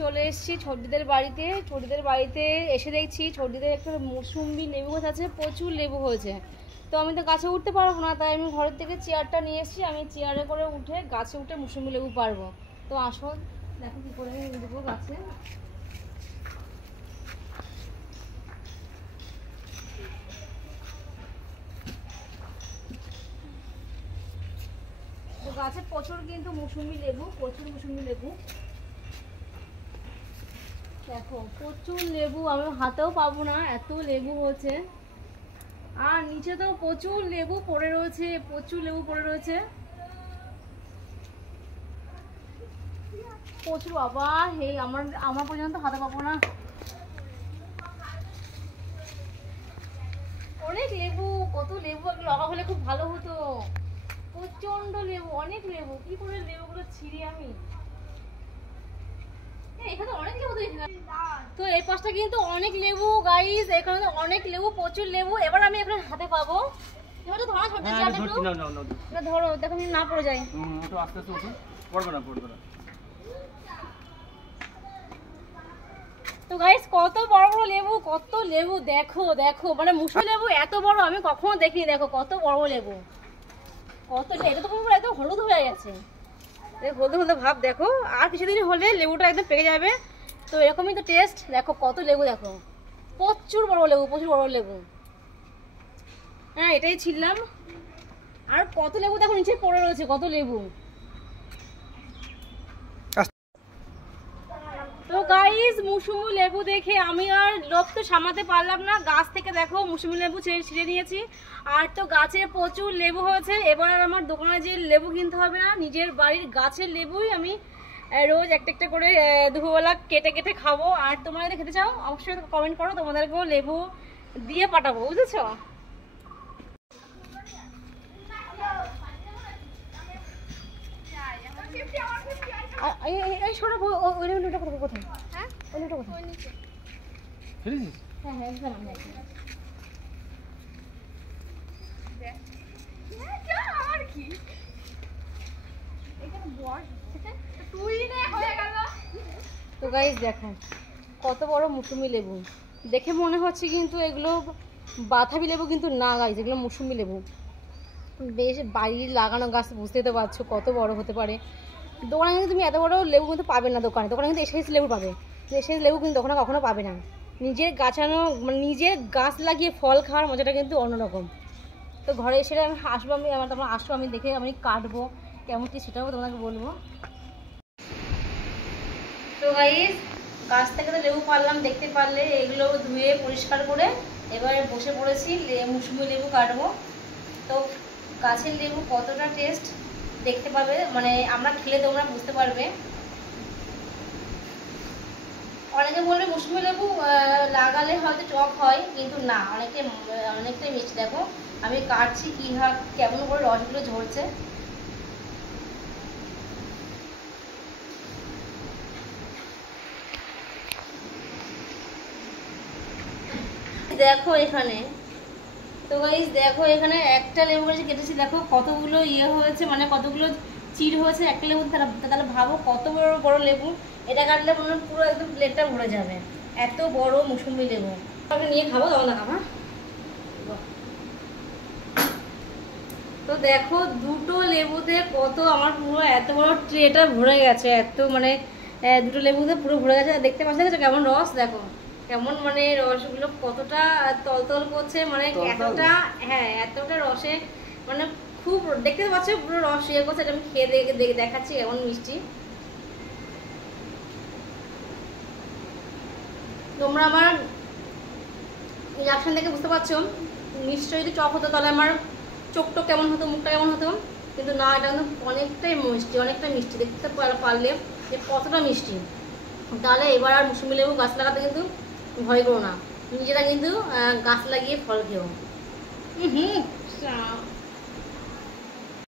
চলে এসেছি ছোটদিদের বাড়িতে এসে দেখছি ছোটদিদের একটা মৌসুম্বি লেবু গাছ আছে, প্রচুর লেবু হয়েছে। তো আমি তো গাছে উঠতে পারবো না, তাই আমি ঘরের থেকে চেয়ারটা নিয়ে এসেছি। আমি চেয়ারে করে উঠে গাছে উঠে মৌসুম্বি লেবু পারবো। তো আসো দেখো কী করে আমি দেবো গাছে। তো গাছে প্রচুর কিন্তু মৌসুম্বি লেবু, দেখো প্রচুর লেবু, আমি হাতেও পাবো না, এত লেবু হচ্ছে। আর নিচে তো প্রচুর লেবু পড়ে রয়েছে, প্রচুর। বাবা এই আমার পর্যন্ত হাতে পাবো না, অনেক লেবু। কত লেবু লগা হলে খুব ভালো হতো, প্রচন্ড লেবু, অনেক লেবু। কি করে লেবুগুলো ছিঁড়ি আমি? এখানে অনেক লেবু তো এই পাশটা কিন্তু অনেক লেবু গাইস, এখানে অনেক লেবু, প্রচুর লেবু। এবার আমি এখানে হাতে পাবো। এবার তো ধরা ছোট চেয়ারটা একটু না ধরো, দেখো আমি না পড়ে যাই। একটু আস্তে আস্তে উঠো, পড়বে না। তো গাইস কত বড় বড় লেবু, দেখো মানে মুসুম্বি লেবু এত বড় আমি কখনো দেখিনি। দেখো কত বড় লেবু, এটা তো পুরো একদম হলুদ হয়ে গেছে, হলুদ ভাব। দেখো আর কিছুদিন হলে লেবুটা একদম পেকে যাবে। তো এরকমই তো টেস্ট। দেখো কত লেবু, দেখো প্রচুর বড় লেবু। হ্যাঁ এটাই ছিললাম। আর কত লেবু দেখো নিচে পড়ে রয়েছে, কত লেবু। তো গাইস মৌসুমি লেবু দেখে আমি আর লোভ তো সামলাতে পারলাম না। গাছ থেকে দেখো মৌসুমি লেবু ছিঁড়ে নিয়েছি। আর তো গাছে প্রচুর লেবু হয়েছে। এবার আর আমার দোকানে যে লেবু কিনতে হবে না, নিজের বাড়ির গাছের লেবুই আমি রোজ একটা করে দুপুরবেলা কেটে খাবো। আর তোমরা যদি খেতে চাও অবশ্যই কমেন্ট করো, তোমাদেরকেও লেবু দিয়ে পাঠাবো, বুঝেছো? এই সরব ওই লেবুটা কোথায়? হ্যাঁ ওই লেবুটা কোথায়? নিচে ফেলেছিস? হ্যাঁ একদম আমি একদম। দেখ আর কি এখানে বস তুই রে হয়ে গেল। তো গাইস দেখো কত বড় মৌসুমি লেবু, দেখে মনে হচ্ছে কিন্তু এগুলো বাতাবি লেবু, কিন্তু না গাইস এগুলো মৌসুমি লেবু। বেশ বাড়ির লাগানো গাছ, বুঝতেই তো পারছো কত বড় হতে পারে। দোকানে কিন্তু তুমি এত বড় লেবু কিন্তু পাবে না। দোকানে কিন্তু এসেজ লেবু পাবে, এসেজ লেবু কিন্তু দোকানে কখনো পাবে না। নিজের গাছানো মানে নিজের গাছ লাগিয়ে ফল খাওয়ার মজাটা কিন্তু অন্যরকম। তো ঘরে এসে আমি আসবো, তোমরা আসবো, আমি দেখে আমি কাটবো কেমন কি সেটাও তোমাকে বলবো। তো গাইস গাছ থেকে তো লেবু পারলাম, দেখতে পারলে। এগুলো ধুয়ে পরিষ্কার করে এবারে বসে পড়েছি মৌসুমি লেবু কাটবো। তো গাছের লেবু কতটা টেস্ট দেখতে পাবে, মানে আমরা খেলে তোমরা বুঝতে পারবে। অনেকে বলবে মৌসুমি লেবু লাগালে হয়তো টক হয়, কিন্তু না, অনেকটাই মিষ্টি। দেখো আমি কাটছি কেমন করে রসগুলো ঝরছে। দেখো এখানে, তো গাইস দেখো এখানে একটা লেবু কেটেছি, দেখো কতগুলো হয়েছে, মানে কতগুলো চিড় হয়েছে একটা লেবু। তাহলে ভাবো কত বড় বড় লেবু। এটা কাটলে মনে পুরো একদম প্লেটটা ভরে যাবে, এত বড় মৌসুমি লেবু। আমি নিয়ে খাবো, তখন দেখাবো। তো দেখো দুটো লেবুতে কত আমার পুরো এত বড় ট্রেটা ভরে গেছে, এত মানে দুটো লেবুতে পুরো ভরে গেছে। দেখতে পাচ্ছ কেমন রস, দেখো কেমন মানে রসগুলো কতটা তলতল করছে, মানে এতটা, হ্যাঁ এতটা রসে, মানে খুব দেখতে পাচ্ছ পুরো রস করছে। এটা আমি খেয়ে দেখাচ্ছি কেমন মিষ্টি। তোমরা আমার রিয়াকশন দেখে বুঝতে পারছো নিশ্চয়ই যদি টক হতো তাহলে আমার চোখটা কেমন হতো, মুখটা কেমন হতো। কিন্তু না, এটা কিন্তু অনেকটাই মিষ্টি দেখতে পারলে যে কতটা মিষ্টি। তাহলে এবার আর মৌসুমি লেবু গাছ লাগাতে কিন্তু ভয় করো না, নিজেরা কিন্তু গাছ লাগিয়ে ফল খেও।